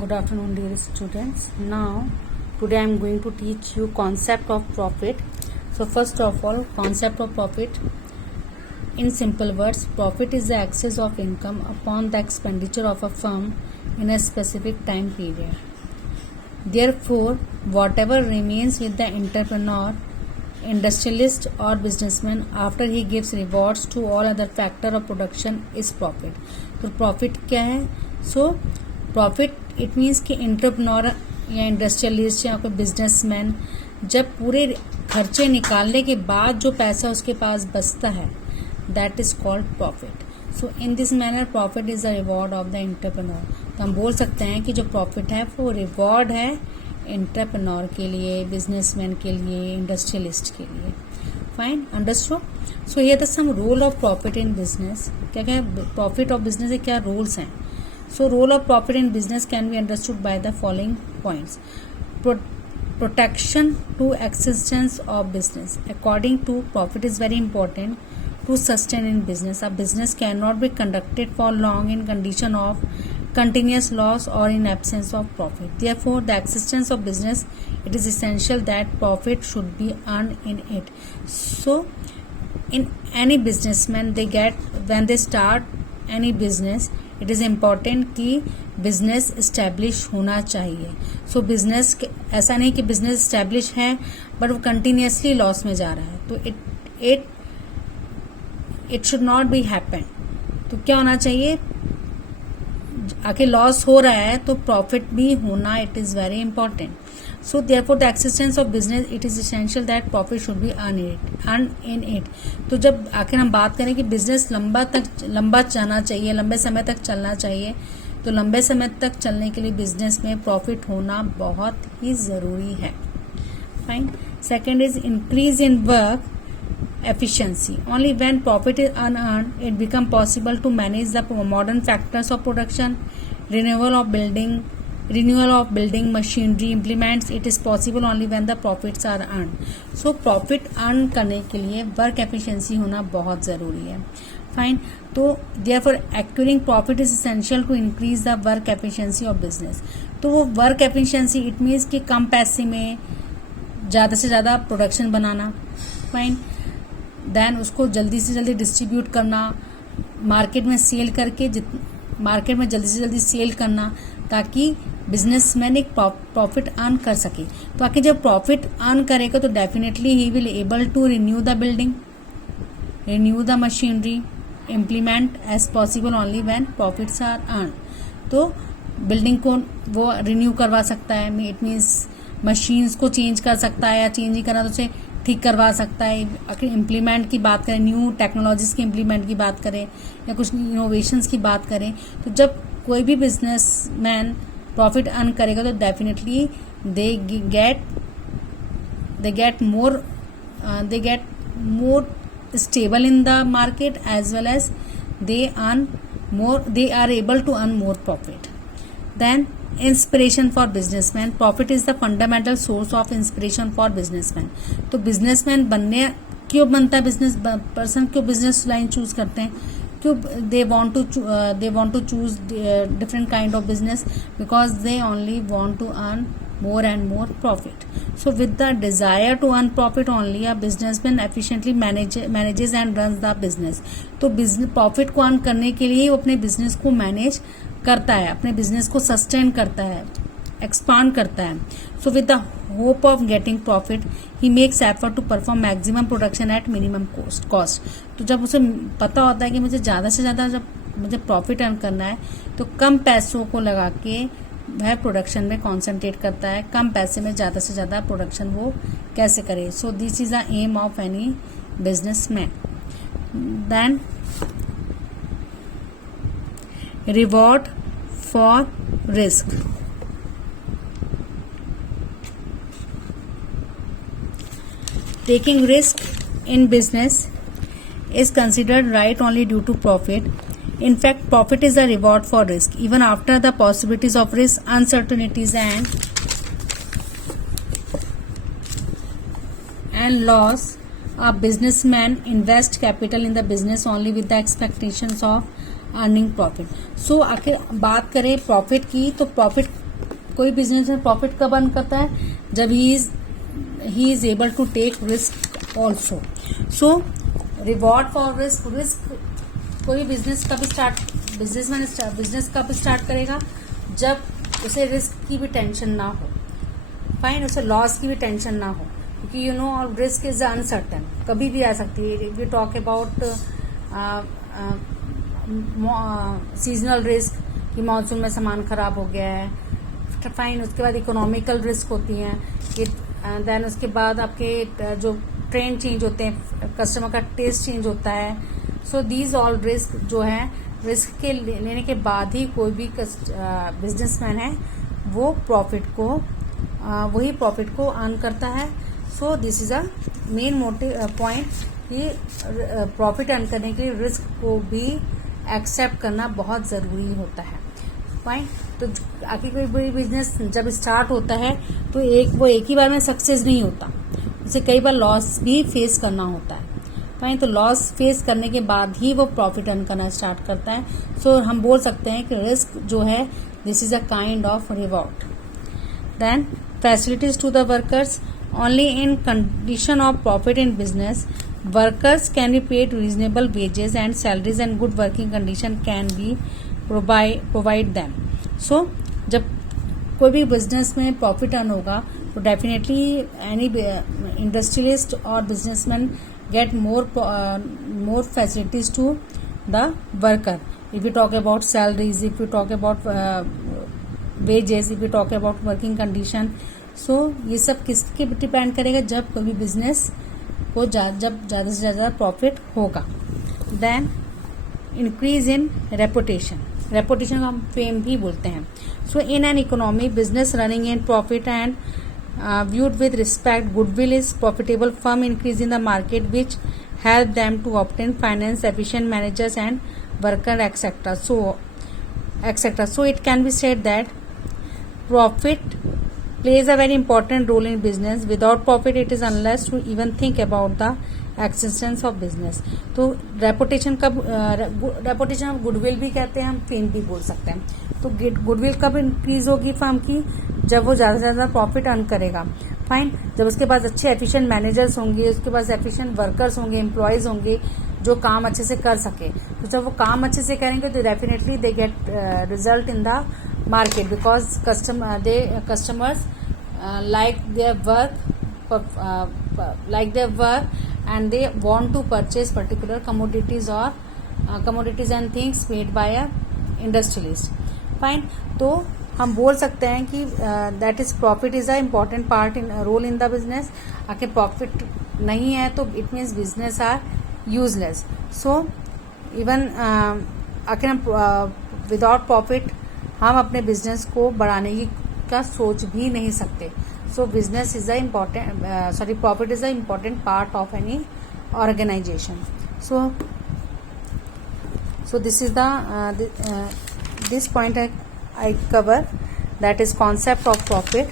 Good afternoon, dear students. Now, today I am going to teach you concept of profit. So, first of all, concept of profit. In simple words, profit is the excess of income upon the expenditure of a firm in a specific time period. Therefore, whatever remains with the entrepreneur, industrialist or businessman after he gives rewards to all other factor of production is profit. तो profit क्या है? So, profit it means कि entrepreneur या industrialist या कोई businessman जब पूरे खर्चे निकालने के बाद जो पैसा उसके पास बचता है, that is called profit. So in this manner profit is the reward of the entrepreneur. तो हम बोल सकते हैं कि जो प्रॉफिट है वो रिवॉर्ड है एंटरप्रेन्योर के लिए, बिजनेसमैन के लिए, इंडस्ट्रियलिस्ट के लिए. Fine, understood. So here the some role of profit in business. क्या क्या प्रॉफिट ऑफ बिजनेस के क्या रोल्स हैं? So role of profit in business can be understood by the following points. Protection to existence of business. According to profit is very important to sustain in business. A business cannot be conducted for long in condition of continuous loss or in absence of profit. Therefore, the existence of business, it is essential that profit should be earned in it. So, in any businessman, when they start any business, it is important कि business establish होना चाहिए. सो business ऐसा नहीं कि business establish है but वो continuously loss में जा रहा है, तो it should not be happen. तो क्या होना चाहिए? आखिर लॉस हो रहा है तो प्रॉफिट भी होना, it is very important. So therefore the existence of business, it is essential that profit should be earned in it. तो जब आखिर हम बात करें कि बिजनेस लंबा जाना चाहिए, लंबे समय तक चलना चाहिए, तो लंबे समय तक चलने के लिए बिजनेस में प्रॉफिट होना बहुत ही ज़रूरी है. Fine. Second is increase in work efficiency. Only when profit is unearned, it become possible to manage the modern factors of production, renewal of building machinery implements. It is possible only when the profits are earned. So profit earn करने के लिए work efficiency होना बहुत ज़रूरी है. Fine. तो therefore acquiring profit is essential to increase the work efficiency of business. तो वो work efficiency it means कि कम पैसे में ज़्यादा से ज़्यादा प्रोडक्शन बनाना. फाइन. देन उसको जल्दी से जल्दी डिस्ट्रीब्यूट करना, मार्केट में सेल करके मार्केट में जल्दी से जल्दी सेल करना, ताकि बिजनेसमैन एक प्रॉफिट अर्न कर सके. तो आखिर जब प्रॉफिट अर्न करेगा तो definitely he will able to renew the building, renew the machinery, implement as possible only when profits are earn. तो बिल्डिंग को वो रिन्यू करवा सकता है, इट मीन्स मशीन्स को चेंज कर सकता है, या चेंज ही करना तो उसे ठीक करवा सकता है. अगर इम्प्लीमेंट की बात करें, न्यू टेक्नोलॉजीज की इम्प्लीमेंट की बात करें, या कुछ इनोवेशंस की बात करें, तो जब कोई भी बिजनेसमैन प्रॉफिट अर्न करेगा तो definitely they get more stable in the market as well as they are able to earn more profit. Then inspiration for businessman. Profit is the fundamental source of inspiration for businessman. तो businessman क्यों बनता है business person? क्यों business line choose करते हैं? क्यों they want to choose different kind of business? Because they only want to earn more and more profit. So with the desire to earn profit only, a businessman efficiently manages and runs the business. तो profit को earn करने के लिए वो अपने business को manage करता है, अपने बिजनेस को सस्टेन करता है, एक्सपांड करता है. So with the hope of getting profit he makes effort to perform maximum production at minimum cost. तो जब उसे पता होता है कि मुझे ज़्यादा से ज़्यादा जब मुझे प्रॉफिट अर्न करना है, तो कम पैसों को लगा के वह प्रोडक्शन में कॉन्सेंट्रेट करता है. कम पैसे में ज़्यादा से ज़्यादा प्रोडक्शन वो कैसे करे. So this is the aim of any businessman. Then reward for risk. Taking risk in business is considered right only due to profit. In fact, profit is a reward for risk. Even after the possibilities of risk, uncertainties and loss, a businessman invest capital in the business only with the expectations of earning profit. So आखिर बात करें profit की, तो profit कोई business में profit कब earn करता है, जब he is able to take risk also. So reward for risk कोई बिजनेस कब स्टार्ट करेगा, जब उसे रिस्क की भी टेंशन ना हो, फाइन, उसे लॉस की भी टेंशन ना हो, क्योंकि you know risk is uncertain, कभी भी आ सकती है. If you talk about seasonal risk कि मानसून में सामान खराब हो गया है, फाइन. उसके बाद इकोनॉमिकल रिस्क होती हैं, देन उसके बाद आपके जो ट्रेंड चेंज होते हैं, कस्टमर का टेस्ट चेंज होता है. सो दीज ऑल रिस्क जो है, रिस्क के लेने के बाद ही कोई भी बिजनेसमैन है वो वही प्रॉफिट को अर्न करता है. सो this is a main motive point कि प्रॉफिट अर्न करने के लिए रिस्क को भी एक्सेप्ट करना बहुत ज़रूरी होता है. फाइन. तो आखिर कोई बड़ी बिजनेस जब स्टार्ट होता है तो एक ही बार में सक्सेस नहीं होता, उसे कई बार लॉस भी फेस करना होता है. फाइन. तो लॉस फेस करने के बाद ही वो प्रॉफिट अर्न करना स्टार्ट करता है. सो हम बोल सकते हैं कि रिस्क जो है, this is a kind of reward. Then facilities to the workers. Only in condition of profit in business workers can be paid reasonable wages and salaries and good working condition can be provide them. So जब कोई भी business में profit earn होगा तो definitely any industrialist और businessman get more facilities to the worker. If you talk about salaries, if you talk about wages, if you talk about working condition, so ये सब किसके डिपेंड करेगा, जब कोई भी बिजनेस को जब ज़्यादा से ज़्यादा प्रॉफिट होगा. Then increase in reputation. Reputation को हम फेम भी बोलते हैं. So in an economy business running in profit and viewed with respect, goodwill is profitable firm increase in the market which help them to obtain finance, efficient managers and worker etc. So it can be said that profit plays a very important role in business. Without profit it is unless to even think about the existence of business. तो reputation of goodwill भी कहते हैं, हम fame भी बोल सकते हैं. तो गुडविल कब इंक्रीज होगी फर्म की, जब वो ज़्यादा से ज़्यादा प्रॉफिट अर्न करेगा. फाइन. जब उसके पास अच्छे एफिशिएंट मैनेजर्स होंगे, उसके पास एफिशिएंट वर्कर्स होंगे, एम्प्लॉयज होंगे जो काम अच्छे से कर सके. तो जब वो काम अच्छे से करेंगे तो definitely they get result in the market because customers like their work and they want to purchase particular commodities or commodities and things made by a industrialist. Fine. तो हम बोल सकते हैं कि that is profit is a important part in role in the business. अगर profit नहीं है तो it means business are useless. So even अगर हम without profit हम अपने बिजनेस को बढ़ाने का सोच भी नहीं सकते. So business is profit is a important part of any organisation. So this is this point I cover, that is concept of profit.